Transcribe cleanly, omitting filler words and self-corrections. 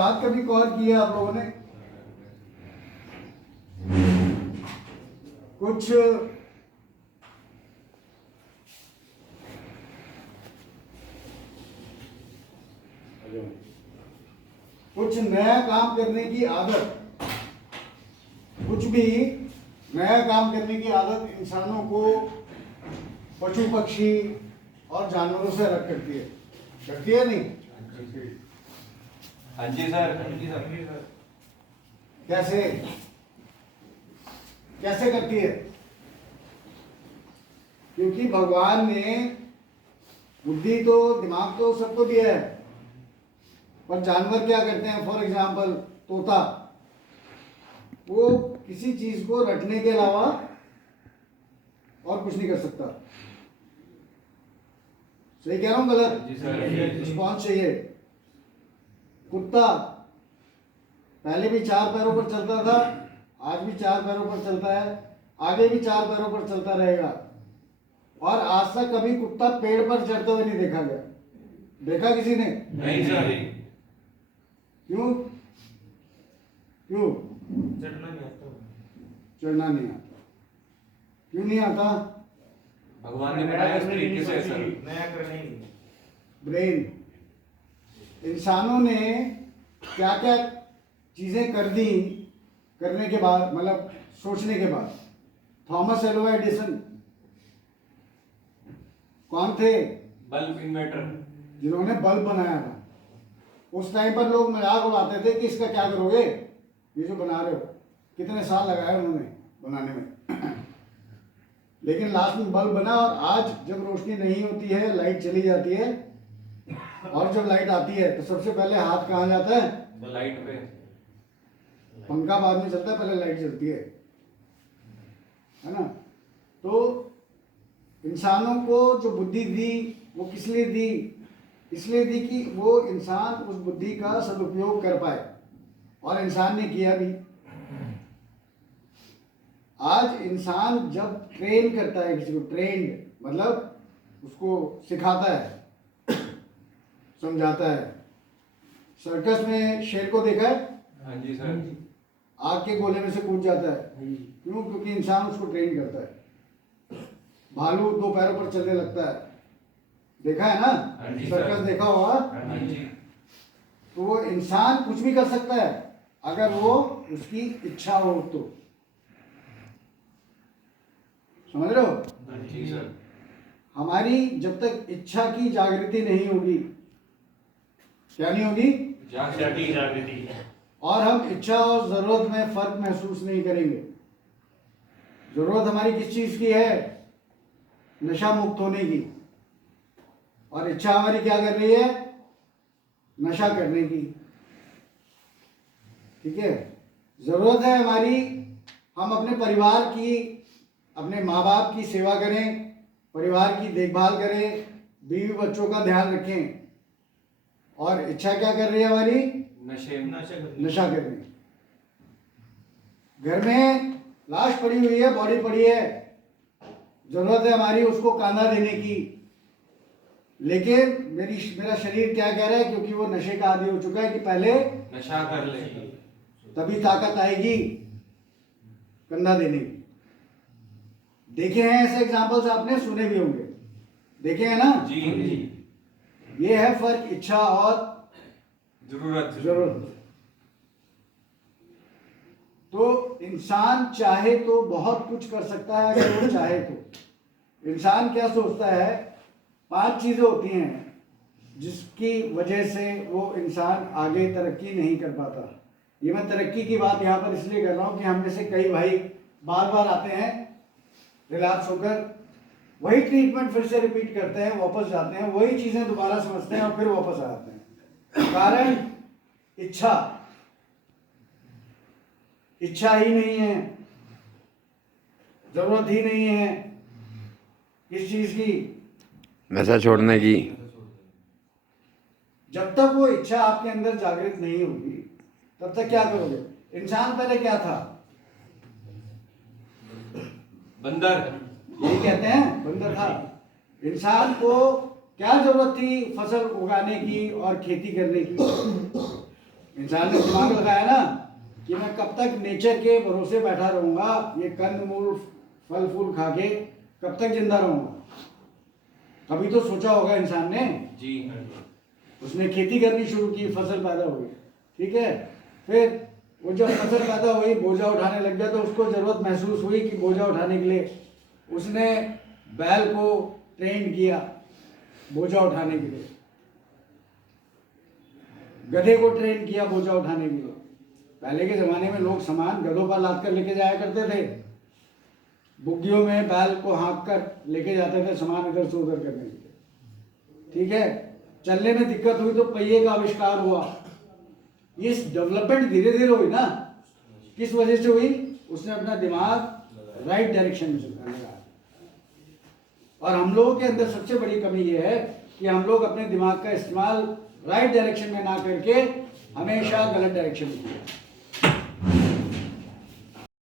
बात कभी गौर की है आप लोगों ने? कुछ नया काम करने की आदत, कुछ भी नया काम करने की आदत इंसानों को पशु पक्षी और जानवरों से अलग करती है नहीं? हाँ जी सर। कैसे कैसे करती है? क्योंकि भगवान ने बुद्धि तो, दिमाग तो सबको दिया है, पर जानवर क्या करते हैं? फॉर एग्जाम्पल तोता, वो किसी चीज को रटने के अलावा और कुछ नहीं कर सकता। सही कह रहा हूं गलत? रिस्पॉन्स चाहिए। कुत्ता पहले भी 4 पैरों पर चलता था, आज भी 4 पैरों पर चलता है, आगे भी 4 पैरों पर चलता रहेगा, और आज तक कभी कुत्ता पेड़ पर चढ़ते हुए नहीं देखा गया। देखा किसी ने? नहीं सर। क्यों? चढ़ना नहीं आता। क्यों नहीं आता? भगवान ने बनाया इस तरीके से सर। नया करने ब्रेन। इंसानों ने क्या क्या चीजें कर दी करने के बाद, मतलब सोचने के बाद। थॉमस एल्वा एडिसन कौन थे? बल्ब इन्वेंटर, जिन्होंने बल्ब बनाया था। उस टाइम पर लोग मजाक उड़ाते थे कि इसका क्या करोगे, ये जो बना रहे हो। कितने साल लगाए उन्होंने बनाने में लेकिन लास्ट में बल्ब बना। और आज जब रोशनी नहीं होती है, लाइट चली जाती है, और जब लाइट आती है तो सबसे पहले हाथ कहाँ जाता है? लाइट पे। पंखा बाद में चलता है, पहले लाइट जलती है ना? तो इंसानों को जो बुद्धि दी, वो किस लिए दी? इसलिए दी कि वो इंसान उस बुद्धि का सदुपयोग कर पाए, और इंसान ने किया भी। आज इंसान जब ट्रेन करता है किसी को, ट्रेंड मतलब उसको सिखाता है, समझाता है। सर्कस में शेर को देखा है? हाँ जी सर। आग के गोले में से कूद जाता है। क्यों? क्योंकि इंसान उसको ट्रेन करता है। भालू 2 पैरों पर चलने लगता है, देखा है ना? हाँ जी सर्कस सर। देखा होगा। हाँ जी। तो वो इंसान कुछ भी कर सकता है अगर वो उसकी इच्छा हो तो। समझ रहे हो? हाँ जी सर। हमारी जब तक इच्छा की जागृति नहीं होगी, क्या नहीं होगी? जागृति। और हम इच्छा और जरूरत में फर्क महसूस नहीं करेंगे। जरूरत हमारी किस चीज की है? नशा मुक्त होने की। और इच्छा हमारी क्या कर रही है? नशा करने की। ठीक है? जरूरत है हमारी, हम अपने परिवार की, अपने माँ बाप की सेवा करें, परिवार की देखभाल करें, बीवी बच्चों का ध्यान रखें। और इच्छा क्या कर रही है हमारी? नशा करने। घर में लाश पड़ी हुई है, बॉडी पड़ी है, जरूरत है हमारी उसको कांधा देने की, लेकिन मेरा शरीर क्या कह रहा है? क्योंकि वो नशे का आदी हो चुका है कि पहले नशा कर ले, तभी ताकत आएगी कंधा देने की। देखे हैं ऐसे एग्जांपल्स, आपने सुने भी होंगे, देखे हैं ना? जी। ये है फर्क इच्छा और जरूरत। तो इंसान चाहे तो बहुत कुछ कर सकता है अगर वो चाहे तो। इंसान क्या सोचता है? 5 चीजें होती हैं जिसकी वजह से वो इंसान आगे तरक्की नहीं कर पाता। ये मैं तरक्की की बात यहाँ पर इसलिए कर रहा हूँ कि हम में से कई भाई बार बार आते हैं रिलैक्स होकर, वही ट्रीटमेंट फिर से रिपीट करते हैं, वापस जाते हैं, वही चीजें दोबारा समझते हैं और फिर वापस आ जाते हैं। कारण इच्छा ही नहीं है, जरूरत ही नहीं है किस चीज की? नशा छोड़ने की। जब तक वो इच्छा आपके अंदर जागृत नहीं होगी तब तक क्या करोगे? इंसान पहले क्या था? बंदर। यही कहते हैं, बंदर था। इंसान को क्या जरूरत थी? फसल उगाने की और खेती करने की। इंसान ने दिमाग लगाया ना कि मैं कब तक नेचर के भरोसे बैठा रहूंगा, ये कंद मूल फल फूल खा के कब तक जिंदा रहूंगा। कभी तो सोचा होगा इंसान ने। जी उसने खेती करनी शुरू की, फसल पैदा हुई, ठीक है। फिर वो जब फसल पैदा हुई, बोझा उठाने लग गया, तो उसको जरूरत महसूस हुई कि बोझा उठाने के लिए उसने बैल को ट्रेन किया बोझा उठाने के लिए, गधे को ट्रेन किया बोझा उठाने के लिए। पहले के जमाने में लोग सामान गधों पर लाद कर लेके जाया करते थे, बुग्गियों में बैल को हाँक कर लेके जाते थे सामान इधर से उधर करने के लिए, ठीक है। चलने में दिक्कत हुई तो पहिए का आविष्कार हुआ। इस डेवलपमेंट धीरे धीरे हुई ना, किस वजह से हुई? उसने अपना दिमाग राइट डायरेक्शन में लगाया। और हम लोगों के अंदर सबसे बड़ी कमी यह है कि हम लोग अपने दिमाग का इस्तेमाल राइट डायरेक्शन में ना करके हमेशा गलत डायरेक्शन में किया।